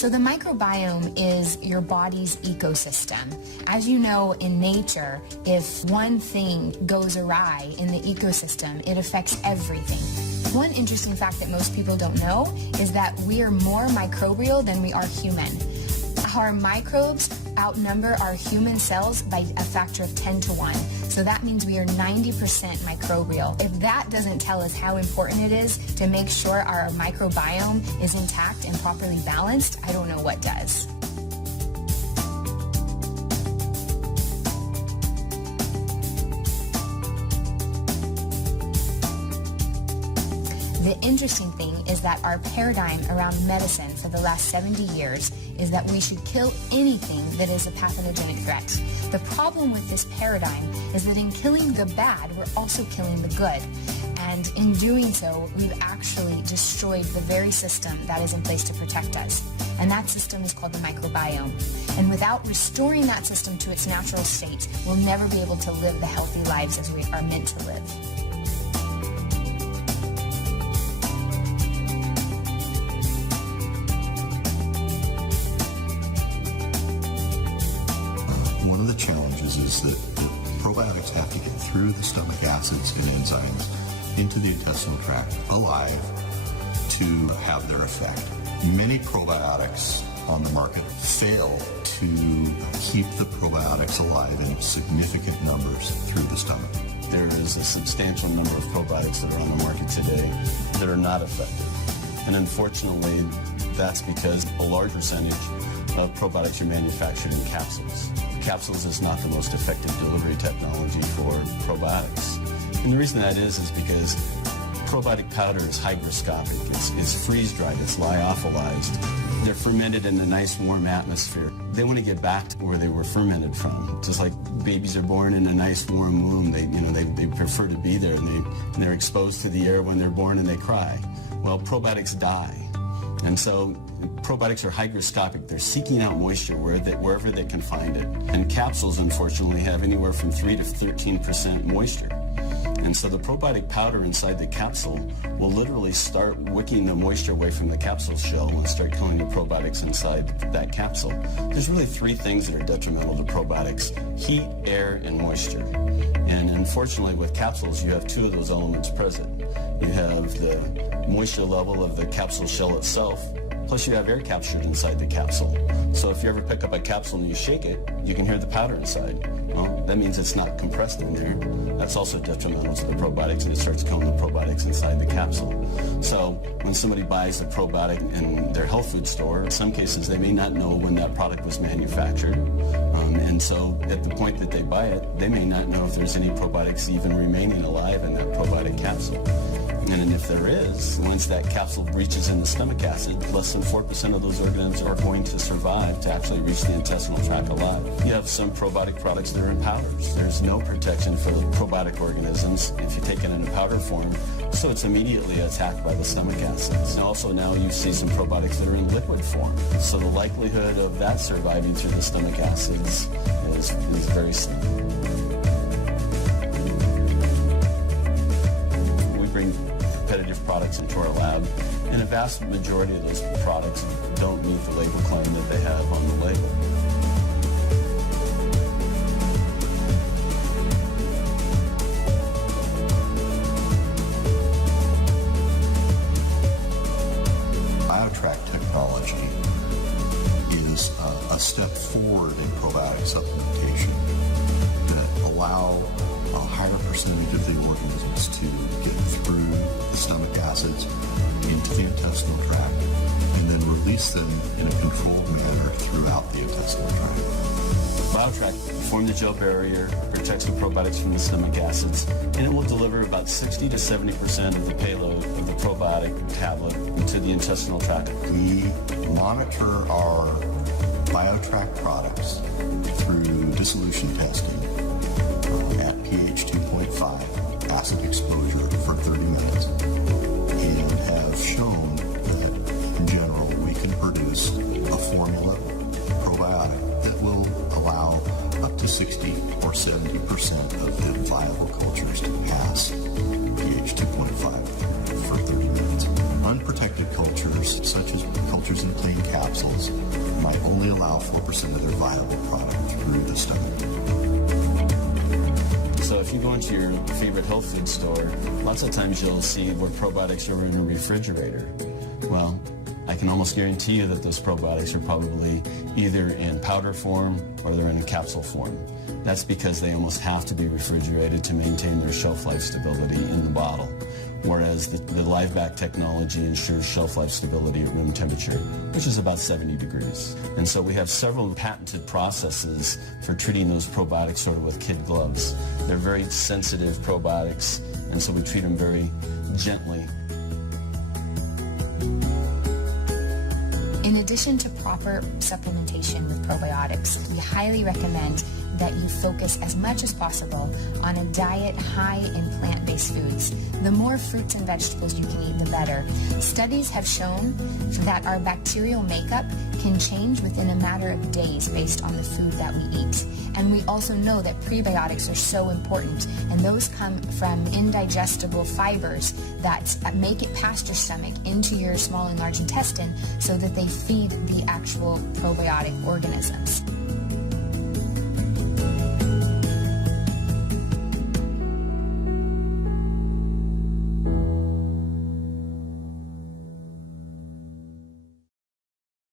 So the microbiome is your body's ecosystem. As you know, in nature, if one thing goes awry in the ecosystem, it affects everything. One interesting fact that most people don't know is that we are more microbial than we are human. Our microbes outnumber our human cells by a factor of 10 to 1. So that means we are 90% microbial. If that doesn't tell us how important it is to make sure our microbiome is intact and properly balanced, I don't know what does. The interesting thing is that our paradigm around medicine for the last 70 years is that we should kill anything that is a pathogenic threat. The problem with this paradigm is that in killing the bad, we're also killing the good. And in doing so, we've actually destroyed the very system that is in place to protect us. And that system is called the microbiome. And without restoring that system to its natural state, we'll never be able to live the healthy lives as we are meant to live. Challenges is that probiotics have to get through the stomach acids and enzymes into the intestinal tract alive to have their effect. Many probiotics on the market fail to keep the probiotics alive in significant numbers through the stomach. There is a substantial number of probiotics that are on the market today that are not effective. And unfortunately, that's because a large percentage of probiotics are manufactured in capsules. Capsules is not the most effective delivery technology for probiotics. And the reason that is because probiotic powder is hygroscopic. It's freeze-dried. It's lyophilized. They're fermented in a nice warm atmosphere. They want to get back to where they were fermented from. Just like babies are born in a nice warm womb, they prefer to be there, and they're exposed to the air when they're born and they cry. Well, probiotics die. And so probiotics are hygroscopic. They're seeking out moisture wherever they can find it. And capsules, unfortunately, have anywhere from 3 to 13% moisture. And so the probiotic powder inside the capsule will literally start wicking the moisture away from the capsule shell and start killing the probiotics inside that capsule. There's really 3 things that are detrimental to probiotics: heat, air, and moisture. And unfortunately, with capsules, you have 2 of those elements present. You have the moisture level of the capsule shell itself, plus you have air captured inside the capsule. So if you ever pick up a capsule and you shake it, you can hear the powder inside. Well, that means it's not compressed in there. That's also detrimental to the probiotics, and it starts killing the probiotics inside the capsule. So when somebody buys a probiotic in their health food store, in some cases they may not know when that product was manufactured. And so at the point that they buy it, they may not know if there's any probiotics even remaining alive in that probiotic capsule. And if there is, once that capsule breaches in the stomach acid, less than 4% of those organisms are going to survive to actually reach the intestinal tract alive. You have some probiotic products that are in powders. There's no protection for the probiotic organisms if you take it in a powder form, so it's immediately attacked by the stomach acids. And also now you see some probiotics that are in liquid form. So the likelihood of that surviving through the stomach acids is very slim. Competitive products into our lab, and a vast majority of those products don't meet the label claim that they have on the label. Biotract technology is a step forward in probiotic supplementation that allow a higher percentage of the organisms to get through the stomach acids into the intestinal tract and then release them in a controlled manner throughout the intestinal tract. Biotract forms the gel barrier, protects the probiotics from the stomach acids, and it will deliver about 60 to 70% of the payload of the probiotic tablet into the intestinal tract. We monitor our Biotract products through dissolution testing at pH 2.5 acid exposure for 30 minutes and have shown that in general we can produce a formula probiotic that will allow up to 60 or 70% of the viable cultures to pass pH 2.5 for 30 minutes. unprotected cultures, such as cultures in plain capsules, might only allow 4% of their viable product through the stomach. So if you go into your favorite health food store, lots of times you'll see where probiotics are in a refrigerator. Well, I can almost guarantee you that those probiotics are probably either in powder form or they're in capsule form. That's because they almost have to be refrigerated to maintain their shelf life stability in the bottle, whereas the live back technology ensures shelf life stability at room temperature, which is about 70 degrees. And so we have several patented processes for treating those probiotics sort of with kid gloves. They're very sensitive probiotics, and so we treat them very gently. In addition to proper supplementation with probiotics, we highly recommend that you focus as much as possible on a diet high in plant-based foods. The more fruits and vegetables you can eat, the better. Studies have shown that our bacterial makeup can change within a matter of days based on the food that we eat. And we also know that prebiotics are so important, and those come from indigestible fibers that make it past your stomach into your small and large intestine so that they feed the actual probiotic organisms.